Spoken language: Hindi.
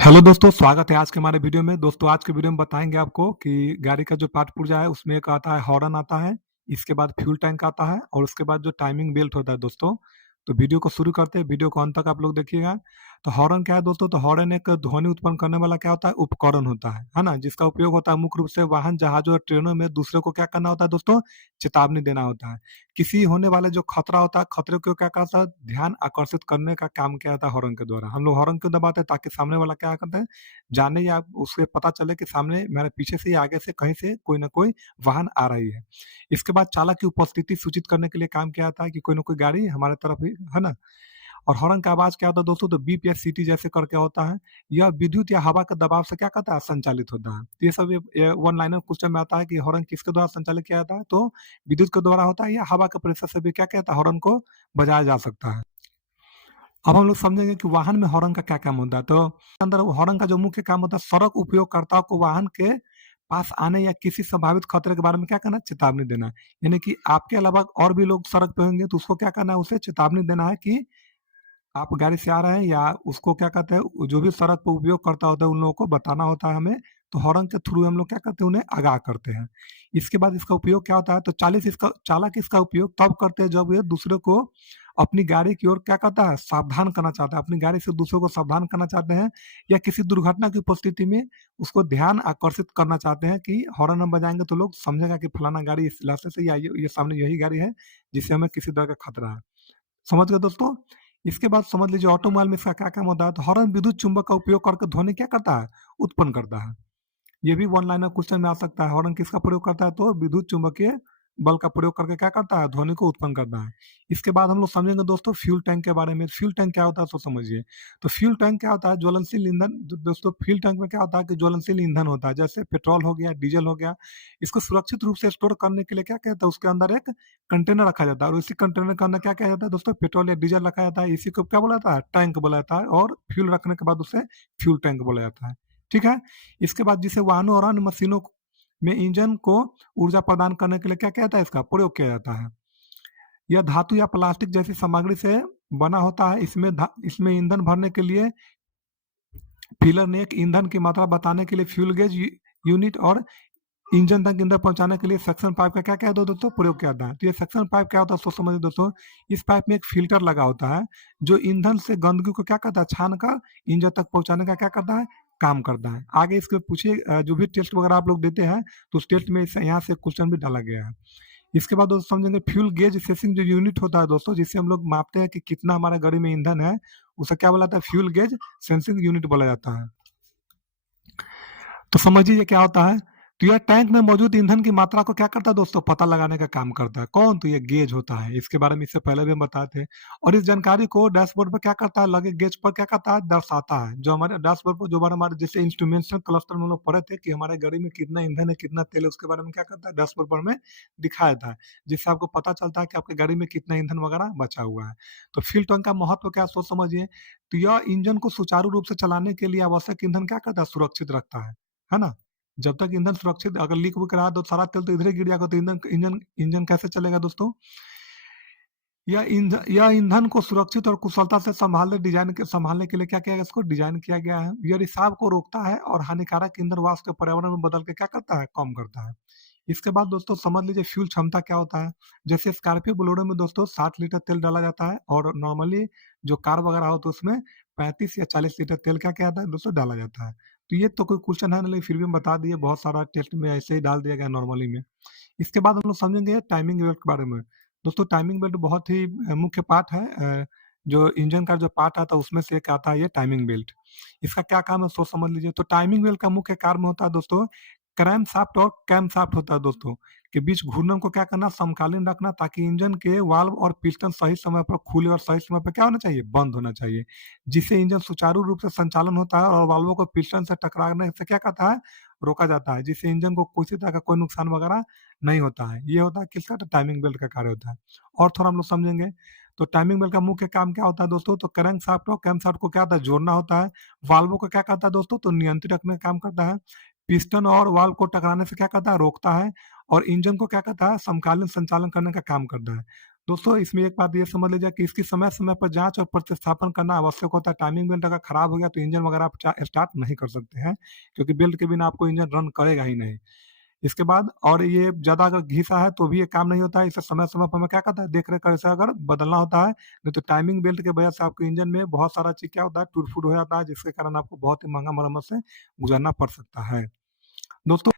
हेलो दोस्तों, स्वागत है आज के हमारे वीडियो में। दोस्तों, आज के वीडियो में बताएँगे आपको कि गाड़ी का जो पार्ट पुर्जा है उसमें एक आता है हॉर्न आता है, इसके बाद फ्यूल टैंक आता है और उसके बाद जो टाइमिंग बेल्ट होता है दोस्तों। तो वीडियो को शुरू करते हैं, वीडियो को अंत तक आप लोग देखिएगा। तो हॉर्न क्या है दोस्तों? तो हॉर्न एक ध्वनि उत्पन्न करने वाला क्या होता है? उपकरण होता है ना? जिसका उपयोग होता है मुख्य रूप से वाहन, जहाज़ों और ट्रेनों में दूसरे को क्या करना होता है दोस्तों? चेतावनी देना होता है। किसी होने वाले जो खतरा होता है, खतरे को क्या करता है? ध्यान आकर्षित करने का काम किया जाता है हॉर्न के द्वारा। हम लोग हॉर्न क्यों दबाते हैं? ताकि सामने वाला क्या करता है? जाने या उसे पता चले कि सामने मेरे पीछे से या आगे से कहीं से कोई न कोई वाहन आ रही है। इसके बाद चालक की उपस्थिति सूचित करने के लिए काम किया जाता है कि कोई न कोई गाड़ी हमारे तरफ ही है ना? और हॉर्न का आवाज़ क्या होता है दोस्तों? तो बीप या सीटी जैसे करके होता है। यह विद्युत या हवा के दबाव से क्या करता है? संचालित होता है। तो ये सब ये वन लाइनर क्वेश्चन में आता है कि हॉर्न किसके द्वारा संचालित किया जाता है? तो विद्युत के द्वारा होता है या हवा के प्रेशर से भी क्या कहता है? हॉर्न को बजाया जा सकता है। अब हम लोग समझेंगे कि वाहन में हॉर्न का क्या काम होता है। तो अंदर हॉर्न का जो मुख्य काम होता है, सड़क उपयोगकर्ताओं को वाहन के पास आने या किसी संभावित खतरे के बारे में क्या करना है? चेतावनी देना है। यानी कि आपके अलावा और भी लोग सड़क पे होंगे तो उसको क्या करना है? उसे चेतावनी देना है कि आप गाड़ी से आ रहे हैं या उसको क्या कहते हैं, जो भी सड़क पे उपयोग करता होता है उन लोगों को बताना होता है हमें। तो हॉर्न के थ्रू हम लोग क्या करते हैं? उन्हें आगाह करते हैं। इसके बाद इसका उपयोग क्या होता है? तो चालक इसका उपयोग तब करते हैं जब ये दूसरे को अपनी गाड़ी की ओर क्या करता है? सावधान करना चाहता है। अपनी गाड़ी से दूसरों को सावधान करना चाहते हैं या किसी दुर्घटना की उपस्थिति में उसको ध्यान आकर्षित करना चाहते हैं कि हॉर्न हम बजाएँगे तो लोग समझेगा कि फलाना गाड़ी इस रास्ते से या ये सामने यही गाड़ी है जिससे हमें किसी तरह का खतरा है। समझ गए दोस्तों? इसके बाद समझ लीजिए ऑटोमोबाइल में इसका क्या काम होता है? तो हॉर्न विद्युत चुम्बक का उपयोग करके ध्वनि क्या करता है? उत्पन्न करता है। ये भी वन लाइनर क्वेश्चन में आ सकता है। हॉर्न किसका प्रयोग करता है? तो विद्युत चुम्बकीय बल का प्रयोग करके क्या करता है? ध्वनि को उत्पन्न करता है। इसके बाद हम लोग समझेंगे दोस्तों फ्यूल टैंक के बारे में। फ्यूल टैंक क्या होता है? सो समझिए। तो फ्यूल टैंक क्या होता है? ज्वलनशील ईंधन। दोस्तों फ्यूल टैंक में क्या होता है कि ज्वलनशील ईंधन होता है, जैसे पेट्रोल हो गया, डीजल हो गया। इसको सुरक्षित रूप से स्टोर करने के लिए क्या कहते हैं? उसके अंदर एक कंटेनर रखा जाता है और इसी कंटेनर के अंदर क्या किया जाता है दोस्तों? पेट्रोल या डीजल रखा जाता है। इसी को क्या बोला जाता है? टैंक बोला जाता है और फ्यूल रखने के बाद उसे फ्यूल टैंक बोला जाता है। ठीक है? इसके बाद जिसे वाहनों और अन्य मशीनों में इंजन को ऊर्जा प्रदान करने के लिए क्या किया जाता है? इसका प्रयोग किया जाता है। यह धातु या प्लास्टिक जैसी सामग्री से बना होता है। इसमें ईंधन भरने के लिए फिलर ने एक ईंधन की मात्रा बताने के लिए फ्यूल गेज यूनिट और इंजन तक ईंधन पहुंचाने के लिए सक्शन पाइप का क्या क्या है दोस्तों? प्रयोग किया जाता है। तो ये सक्शन पाइप क्या होता है? सोच समझिए दोस्तों। इस पाइप में एक फिल्टर लगा होता है जो ईंधन से गंदगी को क्या करता है? छान कर इंजन तक पहुंचाने का क्या करता है? काम करता है। आगे इसके पूछिए जो भी टेस्ट वगैरह आप लोग देते हैं तो उस टेस्ट में यहाँ से क्वेश्चन भी डाला गया है। इसके बाद दोस्तों समझेंगे फ्यूल गेज सेंसिंग जो यूनिट होता है दोस्तों, जिससे हम लोग मापते हैं कि कितना हमारे गाड़ी में ईंधन है, उसे क्या बोला जाता है? फ्यूल गेज सेंसिंग यूनिट बोला जाता है। तो समझिए ये क्या होता है? तो यह टैंक में मौजूद ईंधन की मात्रा को क्या करता है दोस्तों? पता लगाने का काम करता है। कौन? तो ये गेज होता है। इसके बारे में इससे पहले भी हम बताए थे और इस जानकारी को डैशबोर्ड पर क्या करता है? लगे गेज पर क्या करता है? दर्शाता है। जो हमारे डैशबोर्ड पर जो बार हमारे जैसे इंस्ट्रूमेंटेशन क्लस्टर में हम लोग पढ़े थे कि हमारे गाड़ी में कितना ईंधन है, कितना तेल है, उसके बारे में क्या करता है? डैशबोर्ड पर हमें दिखाया था, जिससे आपको पता चलता है कि आपकी गाड़ी में कितना ईंधन वगैरह बचा हुआ है। तो फ्यूल टैंक का महत्व क्या है? सोच समझिए। तो यह इंजन को सुचारू रूप से चलाने के लिए आवश्यक ईंधन क्या करता है? सुरक्षित रखता है ना? जब तक ईंधन सुरक्षित अगर लीक वूक रहा तो सारा तेल तो इधर ही गिर जाएगा, तो ईंधन इंजन इंजन कैसे चलेगा दोस्तों? यह ईंधन को सुरक्षित और कुशलता से संभालने के लिए क्या किया गया? इसको डिजाइन किया गया है। यह रिसाव को रोकता है और हानिकारक ईंधन वाष्प को पर्यावरण में बदल के क्या करता है? कम करता है। इसके बाद दोस्तों समझ लीजिए फ्यूल क्षमता क्या होता है? जैसे स्कॉर्पियो बोलेरो में दोस्तों 60 लीटर तेल डाला जाता है और नॉर्मली जो कार वगैरह हो तो उसमें 35 या 40 लीटर तेल क्या किया जाता है दोस्तों? डाला जाता है। तो ये तो कोई क्वेश्चन है नहीं, लेकिन फिर भी हम बता दिए, बहुत सारा टेस्ट में ऐसे ही डाल दिया गया नॉर्मली में। इसके बाद हम लोग समझेंगे टाइमिंग बेल्ट के बारे में। दोस्तों टाइमिंग बेल्ट बहुत ही मुख्य पार्ट है। जो इंजन का जो पार्ट आता है उसमें से एक आता है ये टाइमिंग बेल्ट। इसका क्या काम है सोच समझ लीजिए। तो टाइमिंग बेल्ट का मुख्य कार्य होता है दोस्तों क्रैंक शाफ्ट और कैम शाफ्ट होता है दोस्तों के बीच घूर्णन को क्या करना? समकालीन रखना, ताकि इंजन के वाल्व और पिस्टन सही समय पर खुले और सही समय पर क्या होना चाहिए? बंद होना चाहिए, जिससे इंजन सुचारू रूप से संचालन होता है और वाल्वों को पिस्टन से टकराने से क्या करता है? रोका जाता है, जिससे इंजन को किसी तरह का कोई नुकसान वगैरह नहीं होता है। ये होता है किसका? तो टाइमिंग बेल्ट का कार्य होता है। और थोड़ा हम लोग समझेंगे। तो टाइमिंग बेल्ट का मुख्य काम क्या होता है दोस्तों? तो क्रैंक शाफ्ट और कैम शाफ्ट को क्या होता है? जोड़ना होता है। वाल्वों को क्या करता है दोस्तों? तो नियंत्रित रखने का काम करता है। पिस्टन और वाल्व को टकराने से क्या करता है? रोकता है और इंजन को क्या करता है? समकालीन संचालन करने का काम करता है। दोस्तों इसमें एक बात ये समझ लीजिए कि इसकी समय-समय पर जाँच और प्रतिस्थापन करना आवश्यक होता है। टाइमिंग बेल्ट अगर खराब हो गया तो इंजन वगैरह आप स्टार्ट नहीं कर सकते हैं, क्योंकि बेल्ट के बिना आपको इंजन रन करेगा ही नहीं। इसके बाद और ये ज़्यादा अगर घिसा है तो भी ये काम नहीं होता है, इसे समय-समय पर हमें क्या कहता है देख-रेख कर इसे अगर बदलना होता है, नहीं तो टाइमिंग बेल्ट की वजह से आपके इंजन में बहुत सारा चीज़ क्या होता है टूट-फूट हो जाता है, जिसके कारण आपको बहुत ही महँगा मरम्मत से गुज़रना पड़ सकता है। दोस्तों